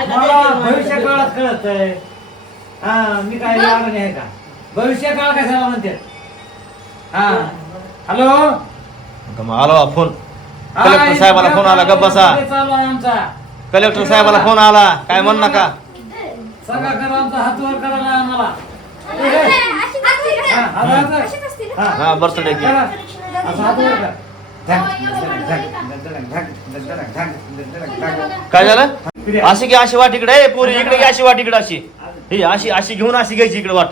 मला भविष्य काळात कळत आहे हा मी काय अडाणी आहे का भविष्य काळ कशाला म्हणते हा हॅलो मग आला फोन कलेक्टर साहेबाला फोन आला गप्प बसा चालू आहे आमचा कलेक्टर साहेबाला फोन आला काय म्हण नका सगळा करा आमचा हातवर करायला आम्हाला हा, हा. हा बर्थडे केक करा. असं हातवर करा. धक, धक, धक, धक, धक, धक, धक, धक, धक. काय झालं अशी की अशी वाट इकडे ए, पोरी इकडे घे अशी वाट इकडे अशी. ही अशी अशी घेऊन अशी घ्यायची इकडे वाट.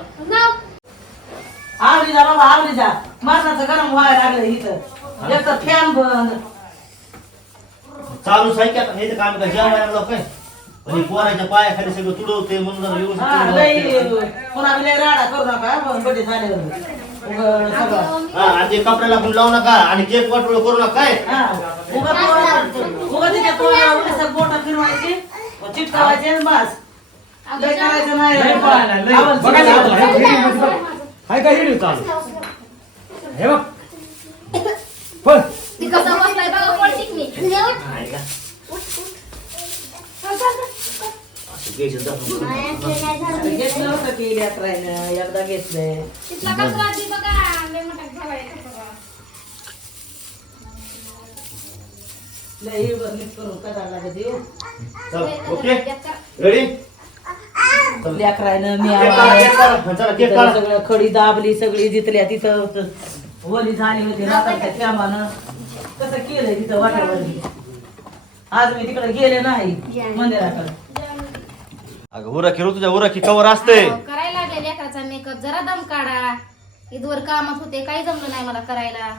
आवडी जा बाबा आवडी जा. मरणाचं गरम व्हायला लागलं इथं. एक तर फॅन बंद. चालू आहे की आता हे तर काम काय जेवायला लोक. काय पण हे पोराच्या पायाखाली सगळं तुडवते म्हणून जरा व्यवस्थित हा तुडवते. लई पुन्हा लई राडा करू नका पण बड्डे झाल्यावर. उगाच सगळं. हा आणि ते कपड्याला पण लावू नका आणि केक वाटोळ करू नका काय? हा. उगा पोरं- उगा तिच्या तोंडाला उगाच बोटं फिरवायची चिटकावायची आणि चालू. हे घेतलं होतं की लेकरानं, एकदा घेतलंय. तिथला बघा चल ओके. रेडी मी सगळं खडी दाबली सगळी जिथल्या तिथं ओली झाली होती रात्रीच्या प्रेमानं कसं केलंय तिथं वाटावरती? आज मी तिकडे गेले नाही मंदिराकडे. अगं उरखी ऋतुजा उरखी कवर असते. करायला लागले लेकराचा मेकअप जरा दम काढा. इथवर कामात होते काही जमलं नाही मला करायला.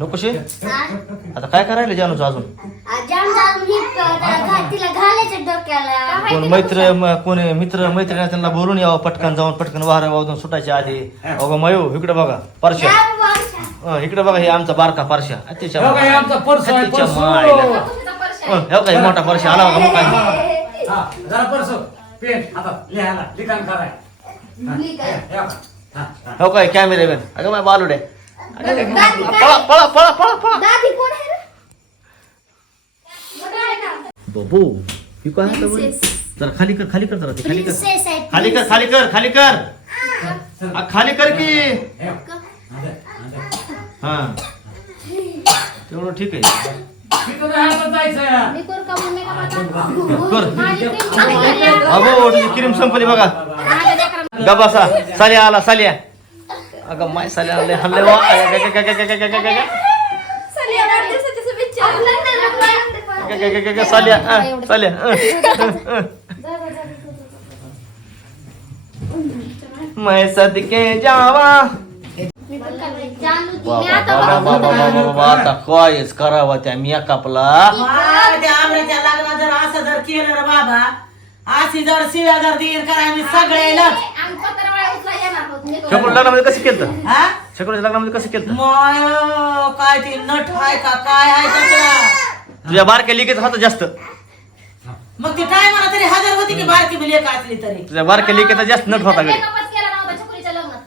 नकोशी? आता काय करायला जानूच अजून? ही कोण मैत्र म- कोणी मित्र मैत्रिणी त्यांना बोलून यावं पटकन जाऊन पटकन वाहरा वाजून सुटायच्या आधी. अगं मयो इकडे बघा पारशा. जाम वर्षा. अं, इकडे बघा हे आमचा बारका पारशा. अत्याच्या हे हे आमचा पर्स आहे, पर्स. मायला. अं, हे हे मोठा पारशा आला बघा मग काय हा जरा पर्स. पेन हातात लिहायला लिखाण कराय. हा, हे- हे बघा. हा, हा. हो काय कॅमेरे बॅन अगं माझ्या बालुडे पळा पळा पळा पळा पळा. दादी कोण आहे रे? बबू ही काय हात वर? जरा खाली कर खाली कर जरा ते खाली कर. Princess आहे, खाली कर खाली कर खाली कर. आ, खाली कर की. हे. हा तेवढं ठीक आहे. हातात जायचं मी करू. का माझी संपली क्रीम संपली बघा. माझ्या लेकराला- गबासा साल्या आला साल्या. अगं माय साल्या हल्ले हल्ले वा साल्या साल्या मैं सदके जावा आता काय करावा त्या मेकअपला लग्न असं जर केलं बाबा अशी जर शिव्या जर दीर करायला सगळ्याला छकुल्या लग्नामध्ये कसं केलं हा? छकुल्याच्या लग्नामध्ये कसं केलं माय काय ते नट आहे का? काय आहे तुझ्या बारक्या लिकेचा हात जास्त. मग ती काय म्हणा तरी हजार होती की बारकी बिली एक असली तरी. तुझ्या बारक्या लिकेचा जास्त नट होता गे Makeup च केला नव्हता छकुलीच्या लग्नात.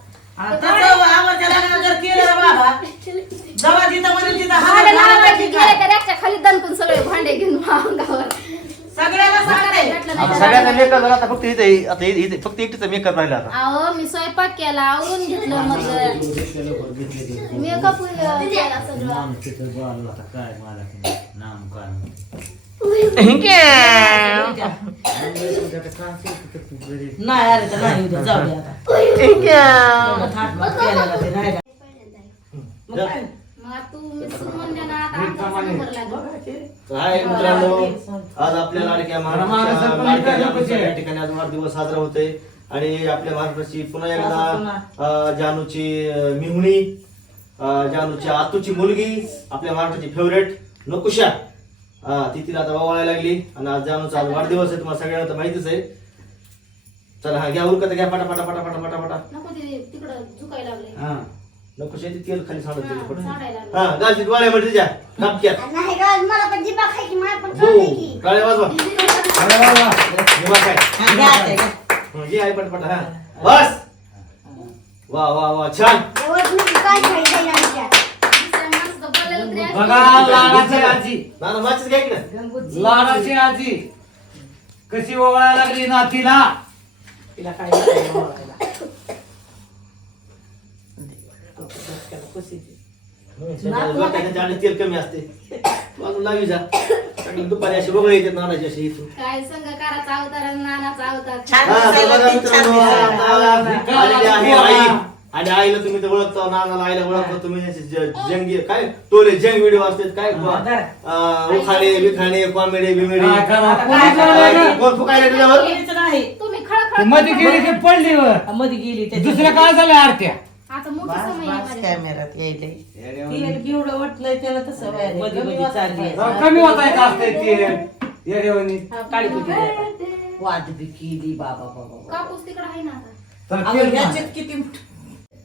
तसं आमच्या लग्नात जर केलं रे बाबा जवा तिथं म्हणेल तिथं भांडे हजार लावायचे घालायची गेले का? तर एकच्या खाली दणकून सगळे भांडे घेऊन अंगावर सगळ्याला सांगते आता. सगळ्यांना मेकअप झाला आता फक्त इथे आता इथे इथे फक्त एकटीचा मेकअप राहिला आता अहो मी स्वयंपाक केला आवरून घेतलं मग मेकअप केला सगळं काय मला नाम काय नाही आले तर नाही उद्या जाऊ दे आता एवढं थाटमाट केलेलं ते राहिलं. मग काय? मग तू मिसून म्हणले ना आता आमचा नंबर लागला. हाय मित्रांनो आपल्या या ठिकाणी आज वाढदिवस साजरा होतोय आणि आपल्या महाराष्ट्राची पुन्हा एकदा जानूची मिहुणी जानूची आतूची मुलगी आपल्या महाराष्ट्राची फेवरेट नकुशा ती तिला आता वावायला लागली आणि आज जानूचा आज वाढदिवस आहे तुम्हाला सगळ्यांना तर माहितीच आहे चला हा घ्या उरकत घ्या पटा पटा पटा पटा पटा पटा नको ते तिकडं झुकायला लागले हा नकुशा ती तेल खाली सांडत लागले. हा गालची डोळ्यामध्ये तिच्या कापक्यात हो वाजवा अरे वा वा. निवांत आहे. हा, घ्या आता, घ्या. हं, घे आई पटपट हा बस वा वा वा छान एवढं मी काय खायचं आहे आमच्या. दुसऱ्या माणसाचं बोललेलं कुत्री असते. बघा लाडाची आजी नाना माचीस घ्या की ना लाडाची आजी कशी ओवाळायला लागली नातीला तिला काय ओळखायला. खुशीची. त्यांच्या आणि तेल कमी असते तू अजून लावी जा आणि दुपारी अशी वगळे येते नानाची अशी इथून. काय संघकाराचा अवतार आणि नानाचा अवतार छान हा, तर दिसायला बघा ती छान मित्रांनो, दिसायला. आता आलेली आहे आई. आणि आईला तुम्ही तर ओळखता नानाला आईला ओळखता तुम्ही ज- जंगी काय? टोले जंग व्हिडिओ असतात काय? अं, उखाणे बिखाणे कॉमेडी बिमेडी. करा? काय करायला? कोण फुकायला तुझ्यावर तुम्ही ते खळखळमध्ये गेली की पडली वर मध्ये गेली दुसरं काय झालं आरत्या? आता मोठा बास- समय बास आहे कॅमेऱ्यात यायले केवढं वाटलंय त्याला तसं व्हायलंय. मध्ये कमी मध्ये वाटलंय. चालली आहे. जरा कमी वाचायचं असतंय ते येडेवानी. हा, काळी कुठे द्या. वाद बी केली बाबा बाबा बाबा. कापूस तिकडे आहे ना आता तर अगं, केलं ना. ह्याच्यात किती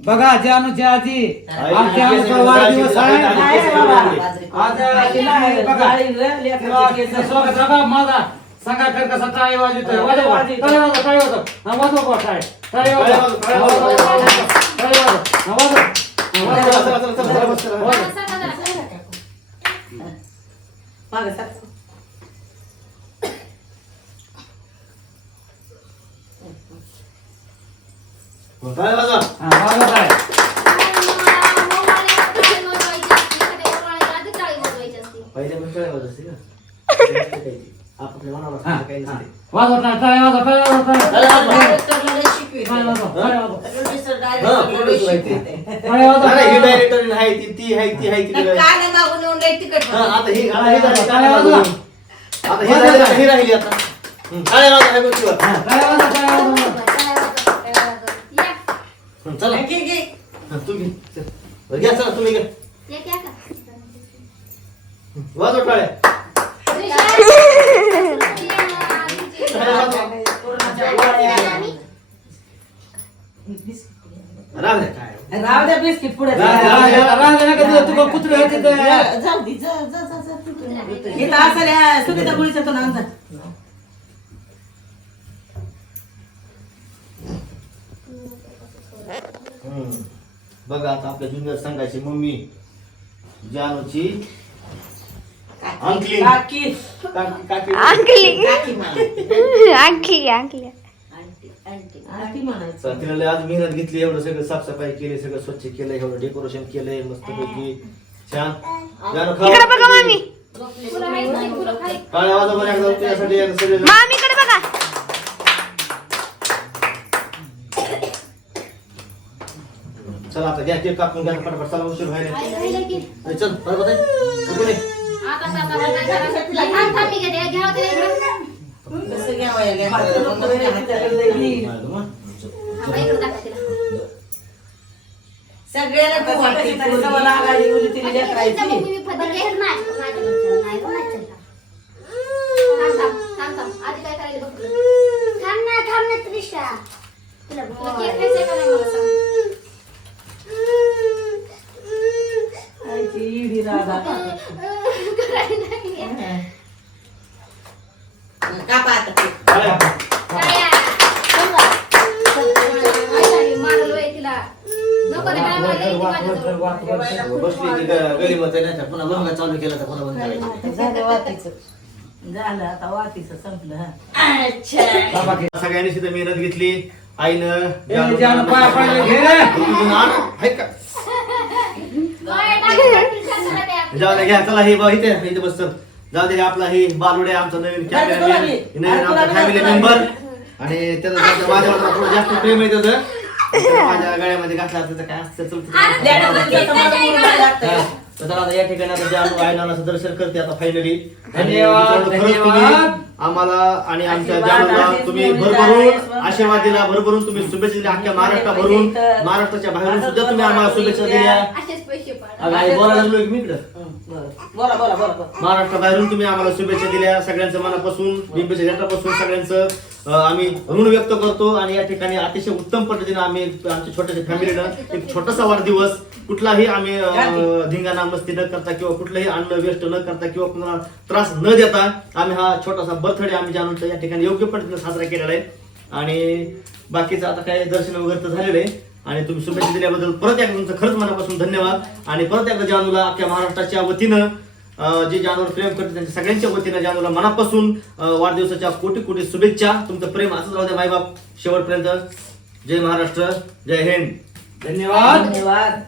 बघा जानूची आजी आई, आमचा वाढदिवस आहे रे बाबा. आज बघा रे, लेकराची केस. माझा सांगा कर कसा टाळी वाजवतोय वाजव. टाळी वाजव टाळी वाजव हा टाळी टाळी वाजव टाळी हा, वाजव, वाजव, टाळी वाजव, टाळी वाजव हा, वाजव हा, चला, वाजव. चला, चला, चला, चला, बस, चला. वाजव. जरा सरका जरा. मागं सर. काय वाजवा? हा, वाजव टाळी. पहिले पण काय वाजत असते का? आपल्या मनाला काही. नसते. वाजव टाळी टाळी वाजव टाळी वाजव टाळी चला, वाजवा. डायरेक्टरला लय शिकविते. टाळी वाजव टाळी वाजव प्रोड्युसर हा, डायरेक्टरला लय प्रोड्युसर आहे ते. शिकविते. टाळी वाजव नाही, टाळी ही आहे ती ती आहे ती आहे ती काने मागून येऊन लय हा, म्हणते. आता ही आता ही झाली. आता ही झाली, आता ही राहिली आता. हं, टाळ्या वाजवा, ह्या गोष्टीवर. हा, टाळी वाजव टाळी वाजव हं, चला. घे, घे. हं, घ्या चला तुम्ही घ्या. वाजवा टाळ्या टाळ्या. कुत्रे होते ते. जाऊ दे जा जा जा जा तिकडे. इथं असं रे, सुनीता गुळीचा तो नांदा. हं. बघा आता आपल्या जुन्नर संघाची मम्मी जानूची अंकली. काकी. काकी काकी. काकी म्हणा. आणखी आणखी आंटी. आरती म्हणायचं. चला, तिने लय आज मेहनत घेतली एवढं सगळं साफसफाई केली सगळं स्वच्छ केलं एवढं डेकोरेशन केलंय मस्त पैकी छान. जानू खाऊ. टाळ्या वाजवा बरं एकदा तुझ्यासाठी एकदा सगळे चला आता घ्या केक कापून घ्या पटापट. चला उशीर व्हायला. ए, चल बरोबर आहे उठून ये. कसं घ्यावं या घ्या. सगळ्याला आता. तू वाटते कशी तरी सवय लागायली, उली तिला लेकरायची. थांब ना थांब ना त्रिशा तुला आईची इडी राधा. कापा आता ते. टाळ्या. बसली गलीमध्ये नाही का, पुन्हा भंगा चालू केला तर पुन्हा बंद करायची आता झालं वातीचं झालं आता वातीचं संपलं हा अच्छा बाबा घे. सगळ्यांनी तिथे मेहनत घेतली आईनं ए, जानू पाया पडले, घे रे. इथून आण. हाय का? जाऊ दे घ्या चला हे बघ इथे इथे बस चल. जाऊ दे आपला हे बालुडे आमचा नवीन तुला कॅमेरामॅन बी. नवीन तुला आमचा बी फॅमिली तुला बी. मेंबर आणि त्याचं थोडं जास्त प्रेम आहे त्याचं माझ्या गळ्यामध्ये घातला असतं? तर. तर चला आता या ठिकाणी आता जानू आयनाचं दर्शन करते आता फायनली धन्यवाद, धन्यवाद. आम्हाला आणि आमच्या जानूला तुम्ही. भरभरून आशीर्वाद दिला भरभरून तुम्ही शुभेच्छा दिल्या. अख्ख्या महाराष्ट्राभरून महाराष्ट्राच्या बाहेरून सुद्धा तुम्ही आम्हाला शुभेच्छा दिल्या. अगं आई बोलायला लागलो एक मी इकडं बोला बोला बोला बोला. महाराष्ट्राबाहेरून तुम्ही आम्हाला शुभेच्छा दिल्या. सगळ्यांचं मनापासून बिंबीच्या जनतापासून सगळ्यांचं अं, आम्ही ऋण व्यक्त करतो आणि या ठिकाणी अतिशय उत्तम पद्धतीने आम्ही आमच्या छोट्याशा फॅमिलीनं एक छोटासा वाढदिवस कुठलाही आम्ही अं, धिंगाणा मस्ती न करता किंवा कुठलंही अन्न वेस्ट न करता किंवा कुणाला त्रास न देता आम्ही हा छोटासा बर्थडे आम्ही जानूचा या ठिकाणी योग्य पद्धतीने साजरा केलेला आहे. आणि बाकीचं आता काय दर्शन वगैरे तर झालेलं आहे. आणि तुम्ही शुभेच्छा दिल्याबद्दल परत एकदा तुमचं खरंच मनापासून धन्यवाद. आणि परत एकदा जानूला अख्ख्या महाराष्ट्राच्या वतीनं जे जानूवर प्रेम करते त्यांच्या सगळ्यांच्या वतीनं जानूला मनापासून वाढदिवसाच्या कोटी कोटी शुभेच्छा. तुमचं प्रेम असंच राहू द्या मायबाप. शेवटपर्यंत जय महाराष्ट्र जय हिंद. धन्यवाद. धन्यवाद.